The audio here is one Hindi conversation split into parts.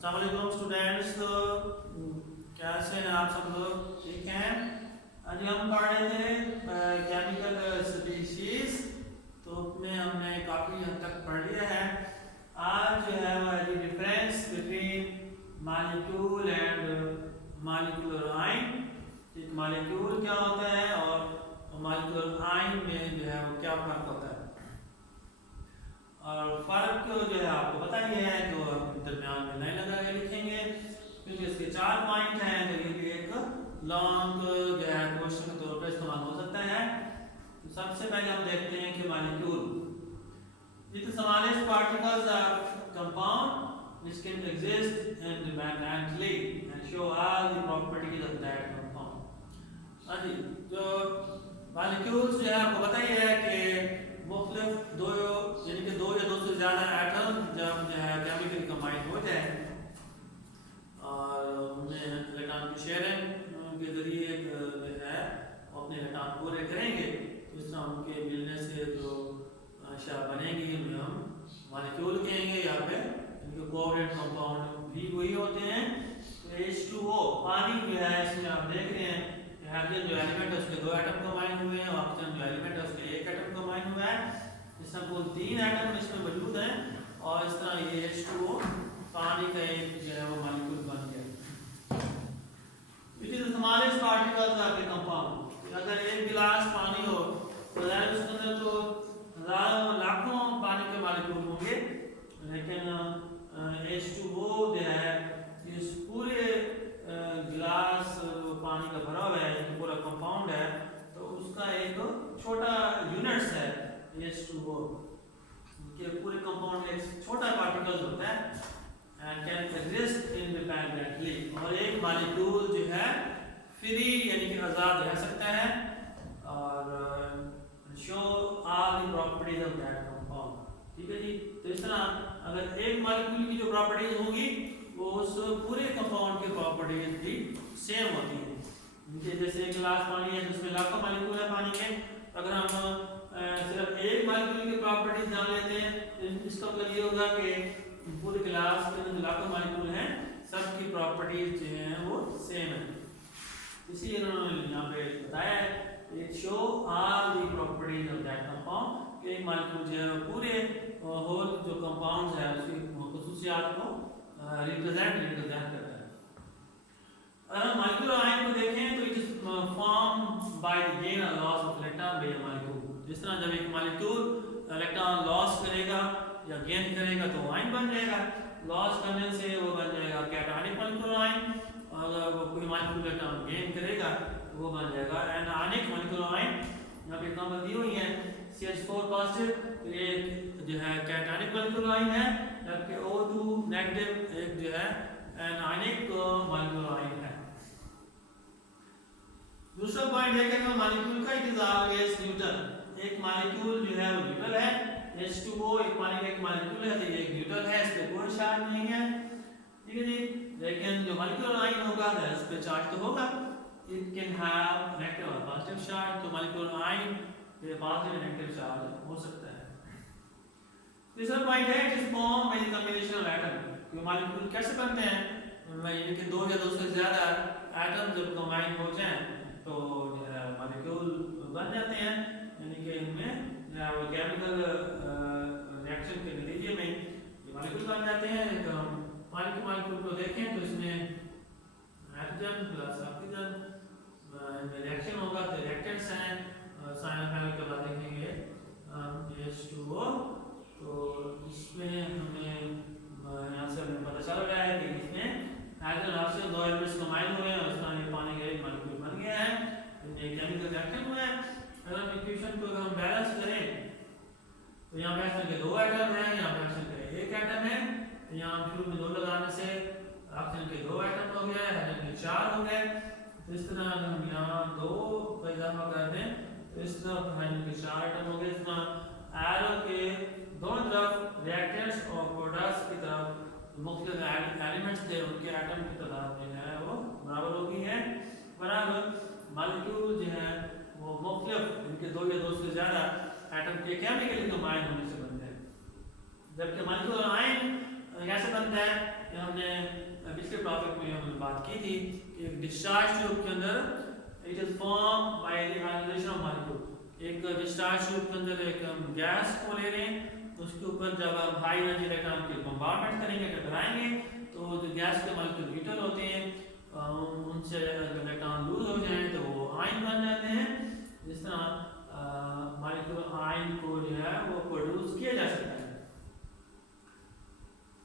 अस्सलामुअलैकुम स्टूडेंट्स। तो कैसे हैं आप सब लोग? ठीक हैं। आज हम पढ़ रहे थे केमिकल स्पीशीज, तो उसमें हमने काफ़ी हद तक पढ़ लिया है। आज जो है वो the difference between molecule and molecular ion. एक मॉलिक्यूल क्या होता है और मॉलिक्यूलर आयन में जो है वो क्या फ़र्क होता है, और फर्क जो है आपको पता ही है, तो हम दरमियान में लाइन लगा के लिखेंगे क्योंकि इसके 4 पॉइंट हैं, तो ये भी एक लॉन्ग जो है क्वेश्चन के तौर पर इस्तेमाल हो सकता है। तो सबसे पहले हम देखते हैं कि molecule with smallest particles are compound which can exist independently and show all the properties of that compound। हाँ जी, जो मॉलिक्यूल्स जो है आपको पता ही है कि मुख्तलिफ दो यानी कि 2 या 2 से ज़्यादा एटम जब जो है केमिकली कंबाइन हो जाए और उनमें इलेक्ट्रॉन की शेयरिंग के ज़रिए जो है अपने इलेक्ट्रॉन पूरे करेंगे, तो इस तरह उनके मिलने से जो अशिया बनेंगी उन्हें हम मॉलिक्यूल कहेंगे, या फिर इनके कोवलेंट कंपाउंड भी वही होते हैं। तो H2O पानी जो है, इसमें आप देख रहे हैं हाइड्रोजन जो एलिमेंट है उसके 2 एटम कंबाइन हुए हैं, ऑक्सीजन जो एलिमेंट है उसके 1 एटम कंबाइन हुआ है। इसमें कुल 3 एटम इसमें मौजूद हैं, और इस तरह ये H2O पानी का एक जो है वो मॉलिक्यूल बन गया। Which is smallest particles of the compound. अगर एक गिलास पानी हो तो उसके अंदर तो हजारों लाखों पानी के मॉलिक्यूल होंगे, लेकिन H2O जो है इस पूरे गिलास पानी का भरा हुआ है, पूरा कंपाउंड है, तो उसका एक छोटा यूनिट्स है H2O के पूरे कंपाउंड में एक छोटा पार्टिकल होता है एंड कैन एग्जिस्ट इंडिपेंडेंटली। और एक मॉलिक्यूल जो है फ्री यानी कि आज़ाद रह सकता है और show all the properties of that compound. ठीक है जी। तो इस तरह अगर एक मॉलिक्यूल की जो प्रॉपर्टीज होंगी वो उस पूरे कंपाउंड की प्रॉपर्टीज भी सेम होती है। जैसे एक गिलास पानी है जिसमें लाखों मॉलिक्यूल है पानी के, अगर हम सिर्फ एक मॉलिक्यूल की प्रॉपर्टीज जान लेते हैं तो इसका मतलब ये होगा कि पूरे गिलास के अंदर लाखों मॉलिक्यूल हैं, सबकी प्रॉपर्टीज जो हैं वो सेम है। इसी इन्होंने यहाँ पे बताया है it show all the properties of that compound. एक मॉलिक्यूल जो है पूरे होल जो कंपाउंड्स है उसकी खुसूसियात को रिप्रेजेंट करता है। अगर हम मॉलिक्यूलर आयन को देखें तो it is form by the gain और loss of electron by a molecule. जिस तरह जब एक मॉलिक्यूल इलेक्ट्रॉन लॉस करेगा या गेन करेगा तो आयन बन जाएगा, लॉस करने से वो बन जाएगा कैटायनिक मॉलिक्यूलर आयन, और अगर वो कोई मॉलिक्यूल इलेक्ट्रॉन गेन करेगा तो वो बन जाएगा एनायनिक मॉलिक्यूलर आयन। यहाँ पे एग्जांपल दी हुई है CH4 पॉजिटिव, तो ये जो है कैटायनिक मॉलिक्यूलर आयन है, जबकि O2 नेगेटिव एक जो है एनायनिक मॉलिक्यूलर आयन है। दूसरा पॉइंट देखेंगे मॉलिक्यूल का, इट इज ऑलवेज न्यूट्रल। एक मॉलिक्यूल जो है वो न्यूट्रल है। H2O एक पानी का एक मॉलिक्यूल है, तो ये एक न्यूट्रल है, इस पे कोई चार्ज नहीं है। ठीक है जी। लेकिन जो मॉलिक्यूलर आयन होगा उस पे चार्ज तो होगा, इट कैन हैव नेगेटिव और पॉजिटिव चार्ज। तो मॉलिक्यूलर आयन पे पॉजिटिव नेगेटिव चार्ज हो सकता है। तीसरा पॉइंट है it is form by the combination of atom. ये मॉलिक्यूल कैसे बनते हैं, यानी कि 2 या 2 से ज्यादा एटम जब कंबाइन हो जाएं तो जो है मॉलिक्यूल बन जाते हैं, यानी कि इनमें जो है वो केमिकल रिएक्शन के नतीजे में ये मॉलिक्यूल बन जाते हैं। तो हम मॉलिक्यूल को देखें तो इसमें हाइड्रोजन प्लस ऑक्सीजन इनमें रिएक्शन होगा, तो रिएक्टेंट्स हैं। साइन पहले के बाद देखेंगे H2O, तो इसमें हमें यहाँ से हमें पता चल गया है कि इसमें हाइड्रोजन ऑक्सीजन 2 एलिमेंट्स कंबाइन हुए हैं और इस तरह ये पानी का एक मॉलिक्यूल बन गया है, इनमें केमिकल रिएक्शन हुआ है। अगर हम इक्वेशन को हम बैलेंस करें तो यहाँ पे ऑक्सीजन के 2 एटम हैं, यहाँ पे ऑक्सीजन का 1 एटम है, तो यहाँ शुरू में 2 लगाने से ऑक्सीजन के 2 एटम हो गए, हाइड्रोजन के 4 हो गए। तो इस तरह अगर हम यहाँ 2 का इजाफा कर दें तो इस तरह हाइड्रोजन के 4 एटम हो गए। इस तरह एरो के दोनों तरफ रिएक्टेंट्स और प्रोडक्ट्स की तरफ मुख्तलिफ एलिमेंट्स थे, उनके एटम की तादाद जो है वो बराबर होगी है। बराबर मॉलिक्यूल जो है वो मुख्तलिफ इनके 2 या 2 से ज़्यादा एटम के केमिकली कंबाइन होने से बनते हैं, जबकि मॉलिक्यूलर आयन कैसे बनता है, ये हमने पिछले टॉपिक में हमने बात की थी कि एक डिस्चार्ज ट्यूब के अंदर it is form by the ionization of molecule. एक डिस्चार्ज ट्यूब के अंदर एक हम गैस को ले रहे हैं, उसके ऊपर जब हम हाई एनर्जी इलेक्ट्रॉन की बम्बार्डमेंट करेंगे, टकराएंगे, तो जो गैस के मॉलिक्यूल न्यूट्रल होते हैं, उनसे इलेक्ट्रॉन लूज हो जाए तो वो आयन बन जाते हैं। जिस तरह मॉलिक्यूल आयन को जो है वो प्रोड्यूस किया जा सकता है।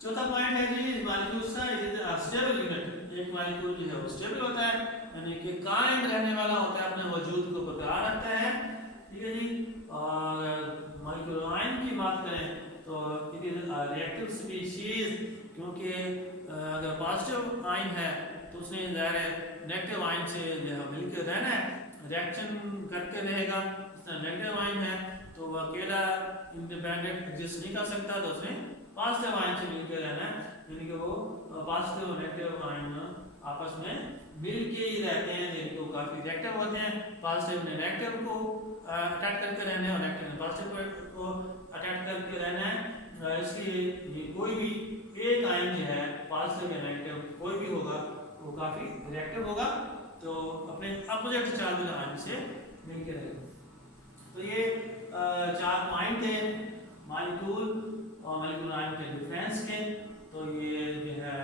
चौथा पॉइंट है जी मॉलिक्यूल्स का इज स्टेबल यूनिट। एक मॉलिक्यूल जो है वो स्टेबल होता है, यानी कि कायम रहने वाला होता है, अपने वजूद को बरकरार रखता है, ठीक है जी। और मॉलिक्यूल आयन की बात करें तो इट इज रिएक्टिव स्पीशीज, क्योंकि अगर पॉजिटिव आयन है तो उसने ज़ाहिर है नेगेटिव आयन से जो है मिलकर रहना है, रिएक्शन करके रहेगा। नेगेटिव आयन है तो वह अकेला इंडिपेंडेंट एग्जिस्ट नहीं कर सकता, तो उसने पॉजिटिव आयन से मिलकर रहना है, यानी कि वो पॉजिटिव और नेगेटिव आयन आपस में मिल के ही रहते हैं, यानी वो काफ़ी रिएक्टिव होते हैं। पॉजिटिव ने नेगेटिव को अटैक करके रहना है और नेगेटिव ने पॉजिटिव को अटैक करके रहना है। इसलिए ये कोई भी एक आयन जो है पॉजिटिव या नेगेटिव कोई भी होगा वो काफ़ी रिएक्टिव होगा, तो अपने अपोजिट चार्ज आयन से मिलकर रहेगा। तो ये 4 पॉइंट थे मॉलिक्यूल और मॉलिक्यूल आयन के डिफरेंस के। तो ये जो है